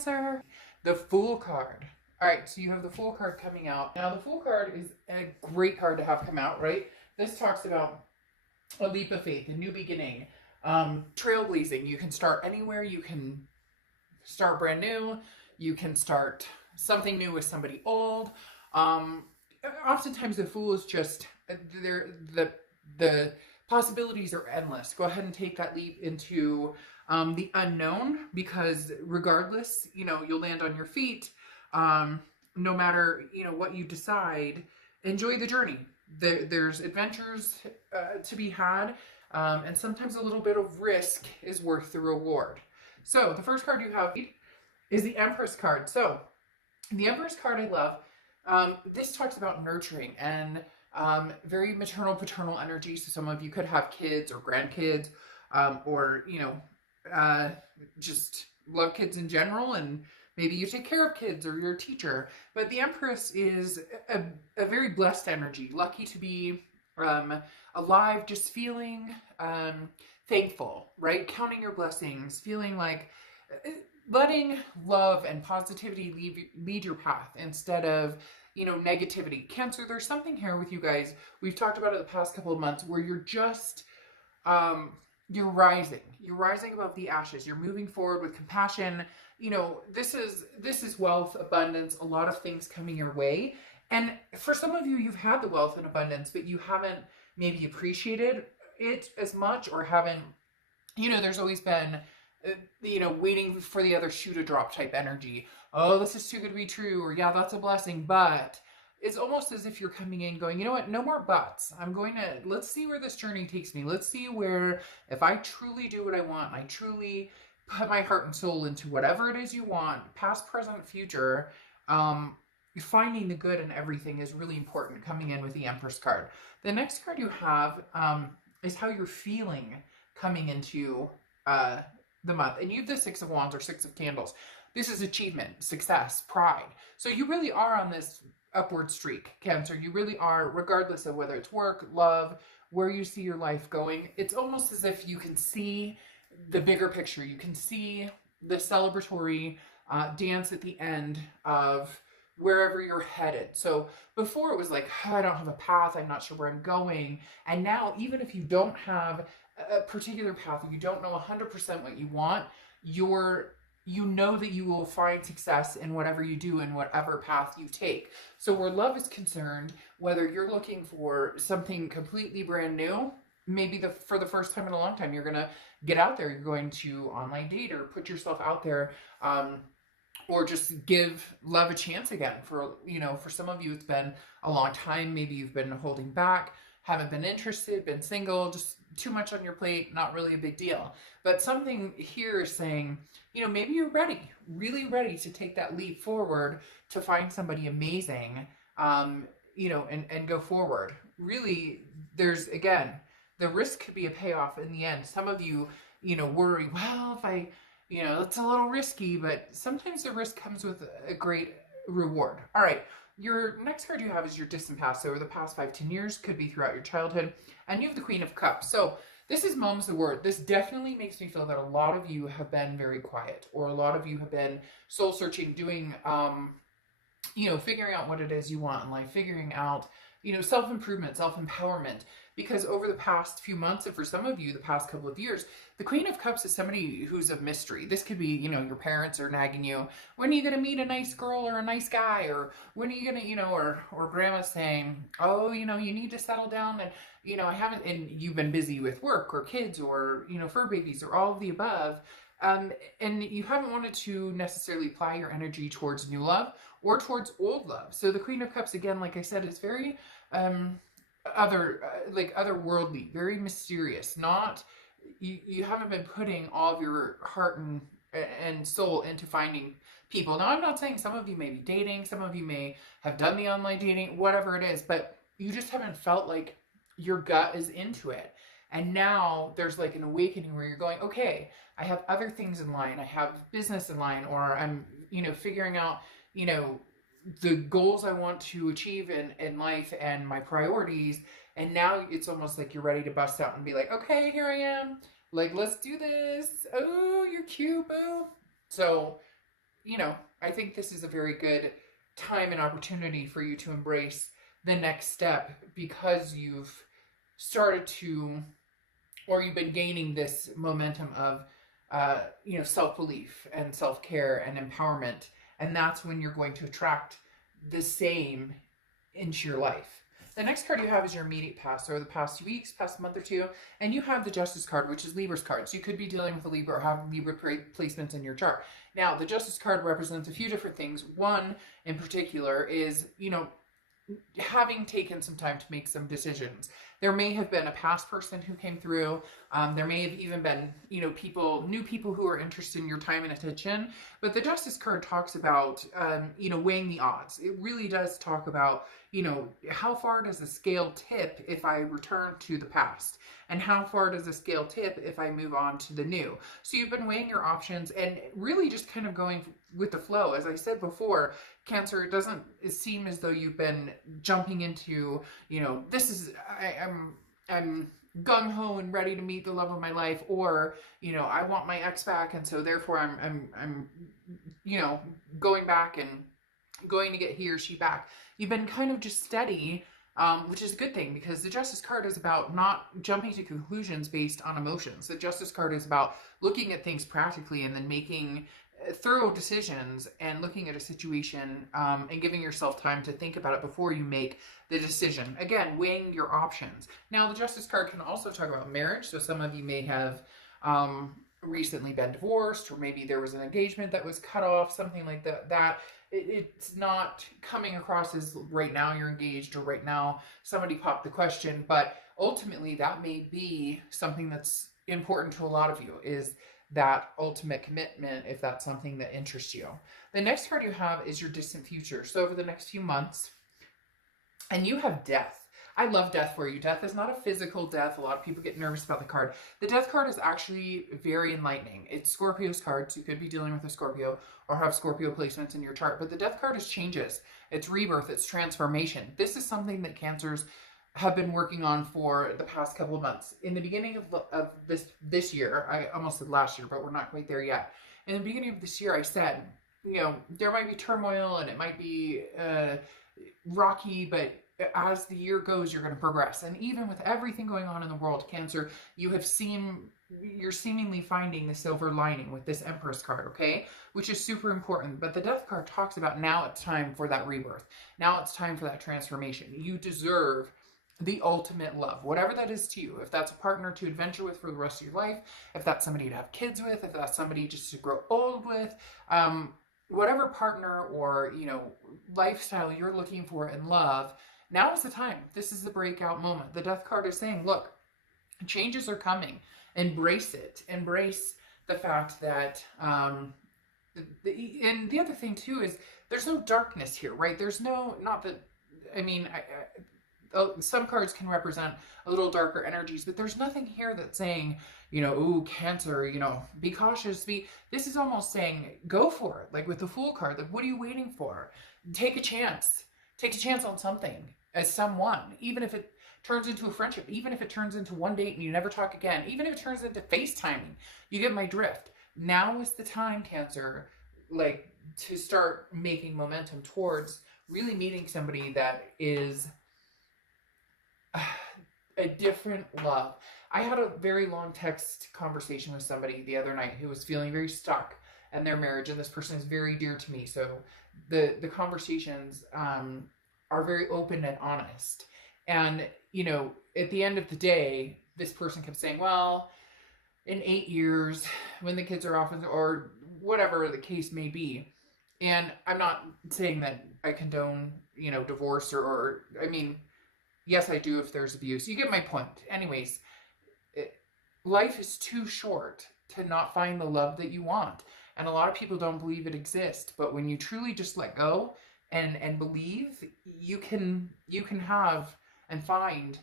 Cancer. The Fool card. All right, so you have the Fool card coming out. Now, the Fool card is a great card to have come out, right? This talks about a leap of faith, a new beginning, trailblazing. You can start anywhere. You can start brand new. You can start something new with somebody old. Um, Oftentimes, the Fool is just the possibilities are endless. Go ahead and take that leap into the unknown, because regardless, you'll land on your feet. No matter what you decide, enjoy the journey. There's adventures to be had, and sometimes a little bit of risk is worth the reward. So the first card you have is the Empress card. So the Empress card I love. This talks about nurturing and very maternal, paternal energy. So some of you could have kids or grandkids, or just love kids in general, and maybe you take care of kids or you're a teacher. But the Empress is a very blessed energy, lucky to be alive, just feeling thankful, right? Counting your blessings, feeling like letting love and positivity lead your path instead of negativity. Cancer, there's something here with you guys. We've talked about it the past couple of months where you're just you're rising above the ashes. You're moving forward with compassion. This is wealth, abundance, a lot of things coming your way. And for some of you, you've had the wealth and abundance, but you haven't maybe appreciated it as much, or haven't, there's always been waiting for the other shoe to drop type energy. Oh, this is too good to be true, or yeah, that's a blessing. But it's almost as if you're coming in going, you know what, no more buts. Let's see where this journey takes me. Let's see where, if I truly do what I want, I truly put my heart and soul into whatever it is you want, past, present, future, finding the good in everything is really important coming in with the Empress card. The next card you have is how you're feeling coming into the month. And you have the Six of Wands or Six of Candles. This is achievement, success, pride. So you really are on this upward streak, Cancer. You really are, regardless of whether it's work, love, where you see your life going. It's almost as if you can see the bigger picture. You can see the celebratory dance at the end of wherever you're headed. So before it was like, oh, I don't have a path, I'm not sure where I'm going. And now, even if you don't have a particular path, you don't know 100% what you want, you know that you will find success in whatever you do, in whatever path you take. So where love is concerned, whether you're looking for something completely brand new, maybe for the first time in a long time, you're going to get out there, you're going to online date or put yourself out there, or just give love a chance again. For some of you, it's been a long time. Maybe you've been holding back, haven't been interested, been single, just too much on your plate, not really a big deal. But something here is saying, maybe you're ready, really ready to take that leap forward to find somebody amazing, and go forward. Really, there's, again, the risk could be a payoff in the end. Some of you, worry, well, if I, it's a little risky, but sometimes the risk comes with a great reward. All right. Your next card you have is your distant past. So over the past 5-10 years, could be throughout your childhood. And you have the Queen of Cups. So this is Mom's the Word. This definitely makes me feel that a lot of you have been very quiet, or a lot of you have been soul searching, doing, figuring out what it is you want in life, figuring out, self-improvement, self-empowerment. Because over the past few months, and for some of you, the past couple of years, the Queen of Cups is somebody who's a mystery. This could be, your parents are nagging you. When are you going to meet a nice girl or a nice guy? Or when are you going to, or grandma's saying, oh, you need to settle down. And, I haven't, and you've been busy with work or kids or, fur babies or all of the above. And you haven't wanted to necessarily apply your energy towards new love or towards old love. So the Queen of Cups, again, like I said, is very, otherworldly, very mysterious. Not, you haven't been putting all of your heart and soul into finding people. Now, I'm not saying some of you may be dating, some of you may have done the online dating, whatever it is, but you just haven't felt like your gut is into it. And now there's like an awakening where you're going, okay, I have other things in line. I have business in line, or I'm, figuring out, the goals I want to achieve in life and my priorities. And now it's almost like you're ready to bust out and be like, okay, here I am. Like, let's do this. Oh, you're cute, boo. So you know, I think this is a very good time and opportunity for you to embrace the next step because you've started to, or you've been gaining this momentum of, self-belief and self-care and empowerment. And that's when you're going to attract the same into your life. The next card you have is your immediate past, or the past 2 weeks, past month or two, and you have the Justice card, which is Libra's card. So you could be dealing with a Libra or have Libra placements in your chart. Now, the Justice card represents a few different things. One in particular is, having taken some time to make some decisions. There may have been a past person who came through. There may have even been, new people who are interested in your time and attention. But the Justice card talks about, weighing the odds. It really does talk about, how far does the scale tip if I return to the past? And how far does the scale tip if I move on to the new? So you've been weighing your options and really just kind of going with the flow. As I said before, Cancer, it doesn't seem as though you've been jumping into, I'm gung-ho and ready to meet the love of my life, or, I want my ex back, and so therefore I'm going back and going to get he or she back. You've been kind of just steady, which is a good thing, because the Justice card is about not jumping to conclusions based on emotions. The Justice card is about looking at things practically and then making thorough decisions and looking at a situation, and giving yourself time to think about it before you make the decision. Again, weighing your options. Now, the Justice card can also talk about marriage. So some of you may have recently been divorced, or maybe there was an engagement that was cut off, something like that. It's not coming across as right now you're engaged, or right now somebody popped the question, but ultimately that may be something that's important to a lot of you, is that ultimate commitment, if that's something that interests you. The next card you have is your distant future. So over the next few months, and you have death. I love death for you. Death is not a physical death. A lot of people get nervous about the card. The death card is actually very enlightening. It's Scorpio's card, so you could be dealing with a Scorpio or have Scorpio placements in your chart. But the death card is changes. It's rebirth. It's transformation. This is something that Cancers have been working on for the past couple of months. In the beginning of this year, I almost said last year, but we're not quite there yet. In the beginning of this year, I said, there might be turmoil and it might be rocky, but as the year goes, you're going to progress. And even with everything going on in the world, Cancer, you're seemingly finding the silver lining with this Empress card, okay? Which is super important. But the Death card talks about now it's time for that rebirth. Now it's time for that transformation. You deserve the ultimate love, whatever that is to you. If that's a partner to adventure with for the rest of your life, if that's somebody to have kids with, if that's somebody just to grow old with, whatever partner or, lifestyle you're looking for in love, now is the time. This is the breakout moment. The Death card is saying, look, changes are coming. Embrace it. Embrace the fact that, and the other thing too is there's no darkness here, right? There's no, not that, some cards can represent a little darker energies, but there's nothing here that's saying, ooh, Cancer, be cautious. This is almost saying, go for it. Like with the Fool card, like, what are you waiting for? Take a chance. Take a chance on something as someone, even if it turns into a friendship, even if it turns into one date and you never talk again, even if it turns into FaceTiming. You get my drift. Now is the time, Cancer, to start making momentum towards really meeting somebody that is a different love. I had a very long text conversation with somebody the other night who was feeling very stuck in their marriage, and this person is very dear to me. So the conversations are very open and honest. And, at the end of the day, this person kept saying, well, in 8 years, when the kids are off, or whatever the case may be. And I'm not saying that I condone, divorce or yes, I do if there's abuse. You get my point. Anyways, life is too short to not find the love that you want. And a lot of people don't believe it exists. But when you truly just let go and believe, you can have and find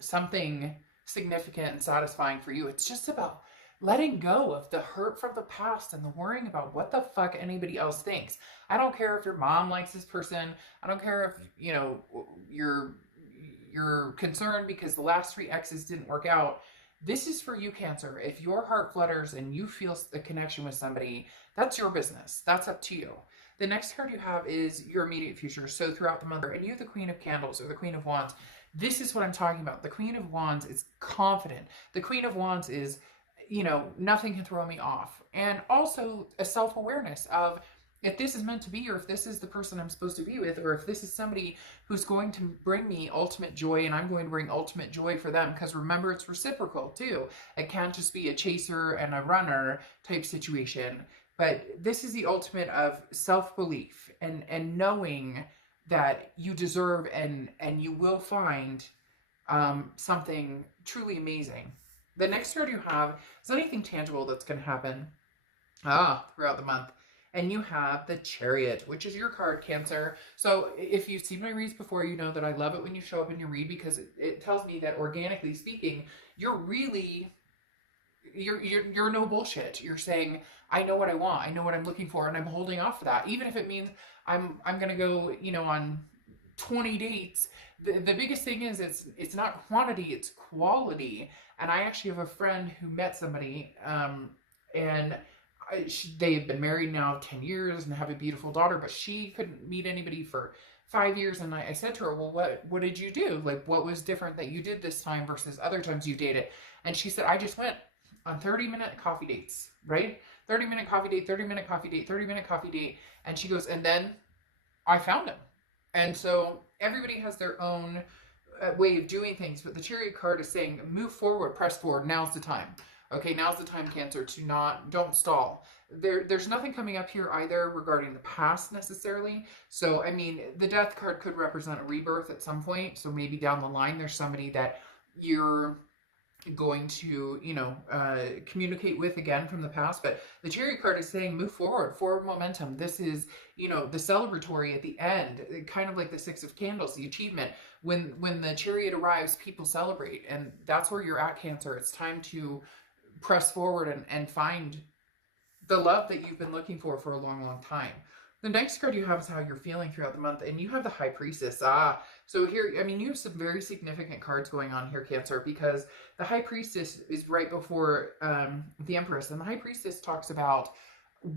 something significant and satisfying for you. It's just about letting go of the hurt from the past and the worrying about what the fuck anybody else thinks. I don't care if your mom likes this person. I don't care if, you're concerned because the last 3 exes didn't work out. This is for you, Cancer. If your heart flutters and you feel a connection with somebody, that's your business. That's up to you. The next card you have is your immediate future. So throughout the month, and you have the Queen of Candles or the Queen of Wands. This is what I'm talking about. The Queen of Wands is confident. The Queen of Wands is, nothing can throw me off. And also a self-awareness of, if this is meant to be, or if this is the person I'm supposed to be with, or if this is somebody who's going to bring me ultimate joy and I'm going to bring ultimate joy for them. Because remember, it's reciprocal too. It can't just be a chaser and a runner type situation. But this is the ultimate of self-belief and knowing that you deserve and you will find something truly amazing. The next card you have is anything tangible that's going to happen throughout the month. And you have the Chariot, which is your card, Cancer. So if you've seen my reads before, you know that I love it when you show up in your read, because it tells me that organically speaking, you're no bullshit. You're saying, I know what I want, I know what I'm looking for, and I'm holding off for that. Even if it means I'm gonna go, on 20 dates. The biggest thing is it's not quantity, it's quality. And I actually have a friend who met somebody, and they've been married now 10 years and have a beautiful daughter, but she couldn't meet anybody for 5 years. And I said to her, well, what did you do? Like, what was different that you did this time versus other times you dated? And she said, I just went on 30-minute coffee dates, right? 30-minute coffee date, 30-minute coffee date, 30-minute coffee date. And she goes, and then I found him. And so everybody has their own way of doing things, but the Chariot card is saying, move forward, press forward, now's the time. Okay, now's the time, Cancer, don't stall. There's nothing coming up here either regarding the past necessarily. So, I mean, the Death card could represent a rebirth at some point. So maybe down the line, there's somebody that you're going to, communicate with again from the past. But the Chariot card is saying move forward momentum. This is, the celebratory at the end, kind of like the Six of Candles, the achievement. When the Chariot arrives, people celebrate. And that's where you're at, Cancer. It's time to press forward and find the love that you've been looking for a long, long time. The next card you have is how you're feeling throughout the month, and you have the High Priestess. So here, I mean, you have some very significant cards going on here, Cancer, because the High Priestess is right before the Empress, and the High Priestess talks about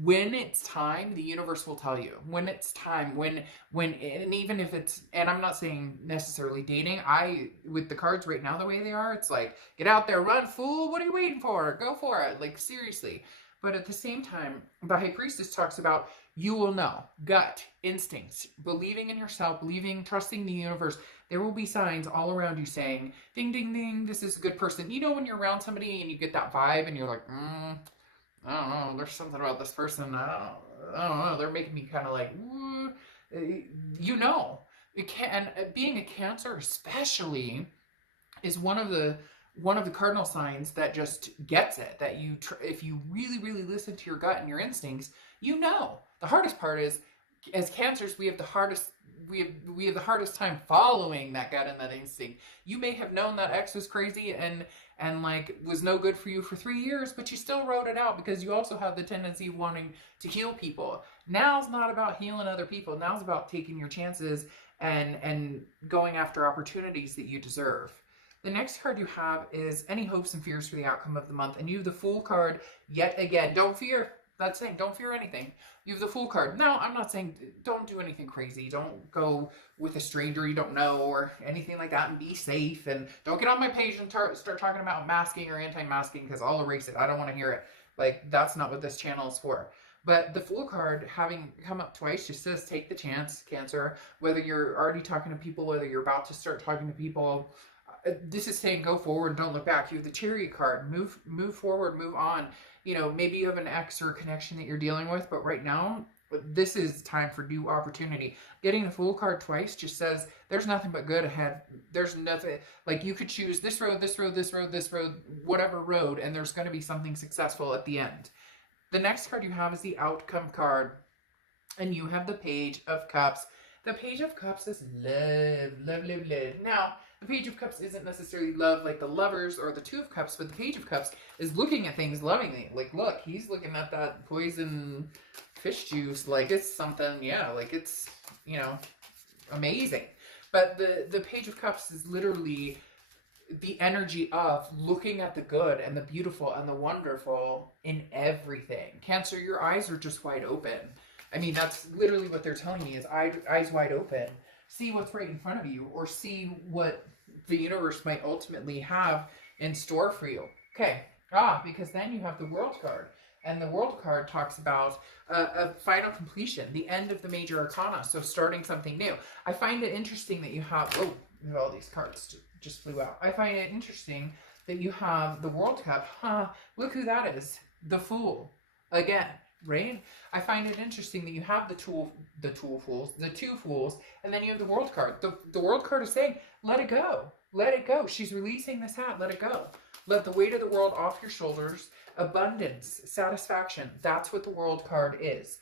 when it's time, the universe will tell you. When it's time, and even if it's, and I'm not saying necessarily dating, with the cards right now the way they are, it's like, get out there, run, fool, what are you waiting for? Go for it, like, seriously. But at the same time, the High Priestess talks about, you will know, gut, instincts, believing in yourself, trusting the universe. There will be signs all around you saying, ding, ding, ding, this is a good person. When you're around somebody and you get that vibe and you're like, I don't know, there's something about this person, I don't know, they're making me kind of like, it can, and being a Cancer especially is one of the cardinal signs that just gets it, that if you really, really listen to your gut and your instincts, the hardest part is, as Cancers, we have the hardest time following that gut and that instinct. You may have known that ex was crazy and like was no good for you for 3 years, but you still wrote it out because you also have the tendency of wanting to heal people. Now's not about healing other people. Now's about taking your chances and going after opportunities that you deserve. The next card you have is any hopes and fears for the outcome of the month, and you have the Fool card yet again. Don't fear. That's saying don't fear anything. You have the Fool card. Now, I'm not saying don't do anything crazy. Don't go with a stranger you don't know or anything like that, and be safe. And don't get on my page and start talking about masking or anti-masking, because I'll erase it. I don't want to hear it. Like, that's not what this channel is for. But the Fool card, having come up twice, just says take the chance, Cancer. Whether you're already talking to people, whether you're about to start talking to people, this is saying go forward, don't look back. You have the Chariot card. Move forward, move on. Maybe you have an ex or a connection that you're dealing with, but right now, this is time for new opportunity. Getting the Fool card twice just says there's nothing but good ahead. There's nothing, like, you could choose this road, this road, this road, this road, whatever road, and there's going to be something successful at the end. The next card you have is the Outcome card, and you have the Page of Cups. The Page of Cups is love, love, love, love. Now, the Page of Cups isn't necessarily love like the Lovers or the Two of Cups, but the Page of Cups is looking at things lovingly. Like, look, he's looking at that poison fish juice like it's something, like it's, amazing. But the Page of Cups is literally the energy of looking at the good and the beautiful and the wonderful in everything. Cancer, your eyes are just wide open. I mean, that's literally what they're telling me is eyes wide open. See what's right in front of you, or see what the universe might ultimately have in store for you. Okay. Because then you have the World card. And the World card talks about a final completion, the end of the major arcana. So starting something new. I find it interesting that you have, all these cards just flew out. I find it interesting that you have the World Cup. Look who that is. The Fool. Again, right? I find it interesting that you have the two fools, and then you have the World card. The World card is saying, let it go. Let it go. She's releasing this hat. Let it go. Let the weight of the world off your shoulders. Abundance, satisfaction. That's what the World card is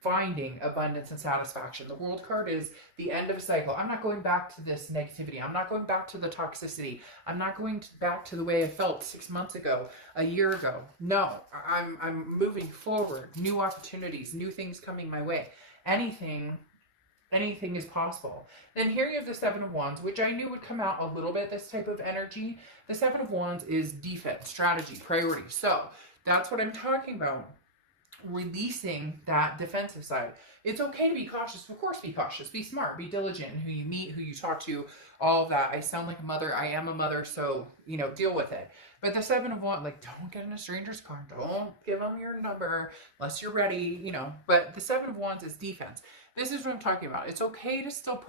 finding abundance and satisfaction. The World card is the end of a cycle. I'm not going back to this negativity. I'm not going back to the toxicity. I'm not going back to the way I felt 6 months ago, a year ago. No, I'm moving forward. New opportunities, new things coming my way. Anything is possible. Then here you have the Seven of Wands, which I knew would come out a little bit, this type of energy. The Seven of Wands is defense, strategy, priority. So that's what I'm talking about. Releasing that defensive side. It's okay to be cautious. Of course, be cautious. Be smart. Be diligent in who you meet, who you talk to, all of that. I sound like a mother. I am a mother, so, deal with it. But the Seven of Wands, don't get in a stranger's car. Don't give them your number unless you're ready, But the Seven of Wands is defense. This is what I'm talking about. It's okay to still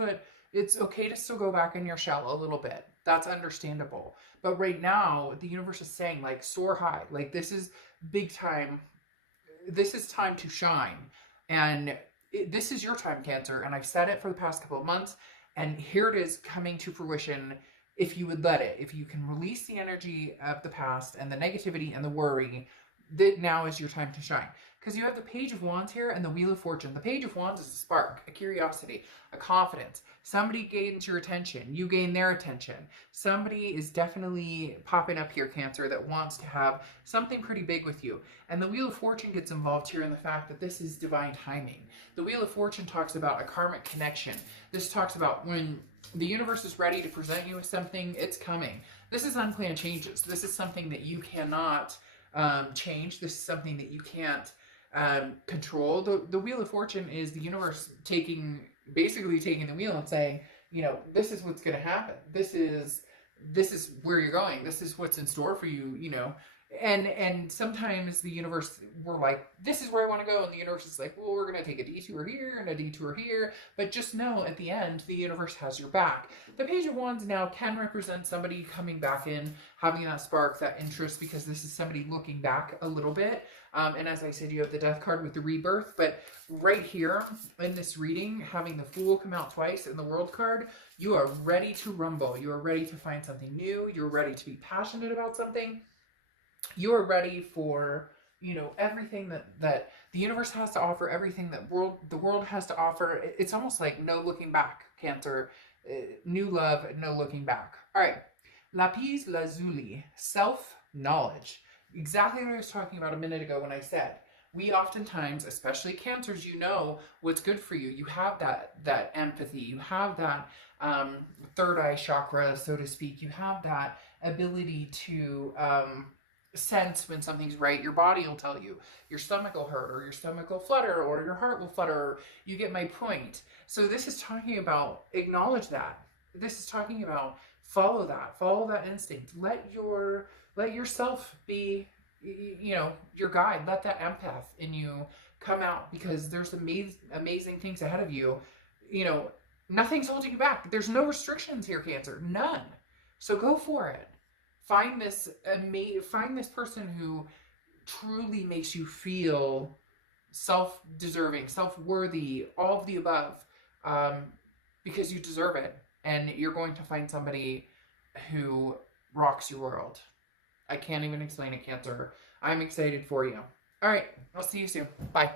go back in your shell a little bit. That's understandable. But right now, the universe is saying, soar high. This is big time. This is time to shine. And this is your time, Cancer. And I've said it for the past couple of months. And here it is coming to fruition if you would let it. If you can release the energy of the past and the negativity and the worry, that now is your time to shine. Because you have the Page of Wands here and the Wheel of Fortune. The Page of Wands is a spark, a curiosity, a confidence. Somebody gains your attention. You gain their attention. Somebody is definitely popping up here, Cancer, that wants to have something pretty big with you. And the Wheel of Fortune gets involved here in the fact that this is divine timing. The Wheel of Fortune talks about a karmic connection. This talks about when the universe is ready to present you with something, it's coming. This is unplanned changes. This is something that you cannot change. This is something that you can't control. The Wheel of Fortune is the universe basically taking the wheel and saying, this is what's going to happen. This is where you're going. This is what's in store for you, And sometimes the universe, we're like, this is where I want to go. And the universe is like, well, we're going to take a detour here and a detour here. But just know at the end, the universe has your back. The Page of Wands now can represent somebody coming back in, having that spark, that interest, because this is somebody looking back a little bit. And as I said, you have the Death card with the rebirth. But right here in this reading, having the Fool come out twice and the World card, you are ready to rumble. You are ready to find something new. You're ready to be passionate about something. You are ready for, everything that the universe has to offer, everything that the world has to offer. It's almost like no looking back, Cancer. New love, no looking back. All right. Lapis lazuli, self-knowledge. Exactly what I was talking about a minute ago when I said, we oftentimes, especially Cancers, what's good for you. You have that empathy. You have that third eye chakra, so to speak. You have that ability to sense when something's right. Your body will tell you. Your stomach will hurt, or your stomach will flutter, or your heart will flutter. You get my point. So this is talking about acknowledge that. This is talking about follow that instinct. Let yourself be, your guide. Let that empath in you come out, because there's amazing things ahead of you. Nothing's holding you back. There's no restrictions here, Cancer. None. So go for it. Find this person who truly makes you feel self-deserving, self-worthy, all of the above, because you deserve it. And you're going to find somebody who rocks your world. I can't even explain it, Cancer. I'm excited for you. All right, I'll see you soon. Bye.